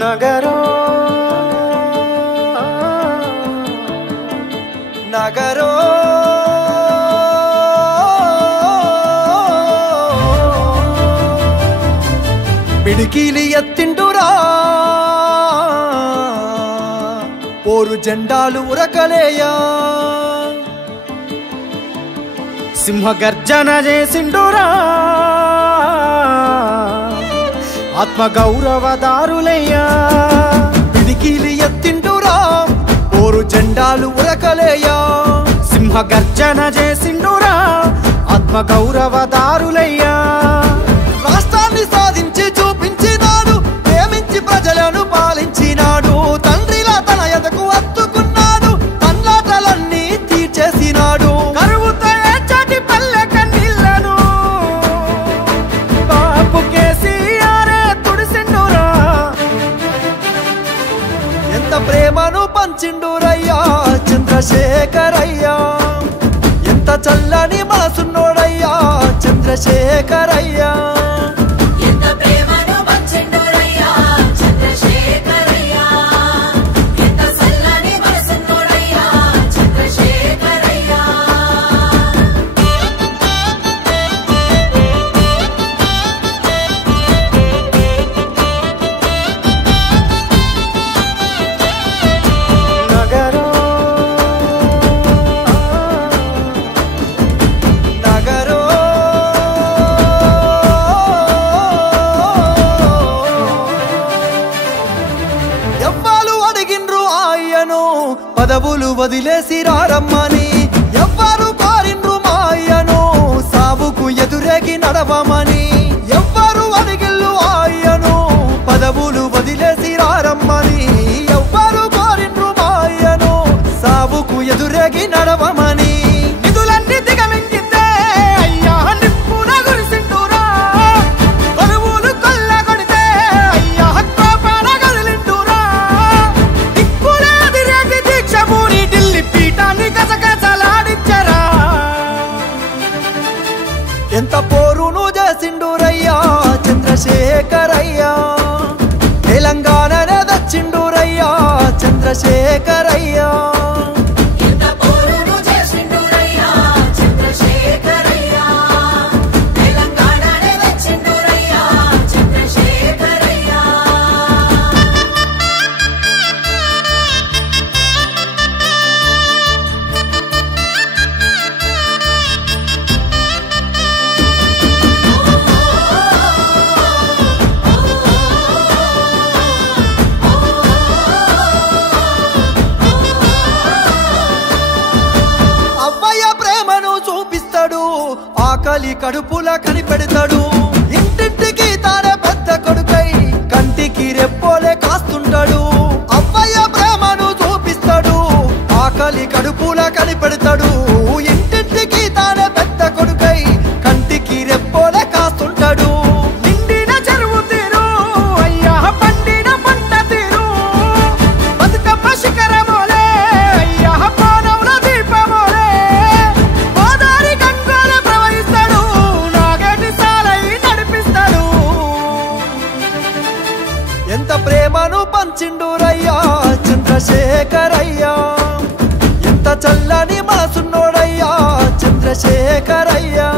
నగరో నగరో పిడికిలి ఎత్తిండురా పోరు జెండాలు ఉరకలేయా సింహగర్జన చేసిండురా ఆత్మగౌరవదారులయ్యా పిడికిలి ఎత్తిండురా పోరు జెండాలు ఉరకలేయా సింహగర్జన చేసిండురా ఆత్మగౌరవదారులయ్యా రాష్ట్రాన్ని సాధించి చూపించినాడు ప్రేమించి ప్రజలను పాలించినాడు తండ్రిలా తన ఎదకు అత్తుకున్నాడు తన్లాటలన్నీ తీర్చేసినాడు కరువుతో ఏడ్చటి పల్లె కన్నీళ్లను బాపు కేసీఆరే తుడిసిండురా ఎంత ప్రేమను పంచిండురయ్యా చంద్రశేఖరయ్యా ఎంత చల్లని మనసున్నోడయ్యా చంద్రశేఖరయ్యా పదవులు వదిలేసి రారమ్మని ఎవ్వరు కోరిండ్రు మాయను సావుకు ఎదురేగి నడవమని ఎవ్వరు అడిగిల్లు ఆయను పదవులు వదిలేసి రారమ్మని ఎవ్వరు కోరిండ్రు మాయను సావుకు ఎదురేగి నడవమని నిధులన్నీ దిగమింగిందే అయ్యా నిప్పున గురిసిండురా పరువులు కొల్లగొడితే అయ్యా కోపాన కదిలిండురా ఎంత పోరును చేసిండురయ్యా చంద్రశేఖరయ్యా తెలంగాణనే దచ్చిండురయ్యా చంద్రశేఖరయ్యా ఆకలి కడుపుల కనిపెడతాడు ఇంటింటికి తానే పెద్ద కొడుకై కంటికి రెప్పోలే కాస్తుంటాడు అవ్వయ్య ప్రేమను చూపిస్తాడు ఆకలి కడుపుల కనిపెడతాడు ఇంటింటికి తానే పెద్ద కొడుకై కంటికి రెప్పోలే కాస్తుంటాడు నిండిన చెరువు తీరు అయ్యా పండిన పంట తీరు బతుకమ్మ శిఖరమోలే అయ్యా పానవుల దీపమోలే గోదారి గంగోల ప్రవహిస్తాడు నాగటి సాలై నడిపిస్తాడు ఎంత ప్రేమను పంచిండురయ్యా చంద్రశేఖరయ్యా ఎంత చల్లని మనసున్నోడయ్యా చంద్రశేఖరయ్యా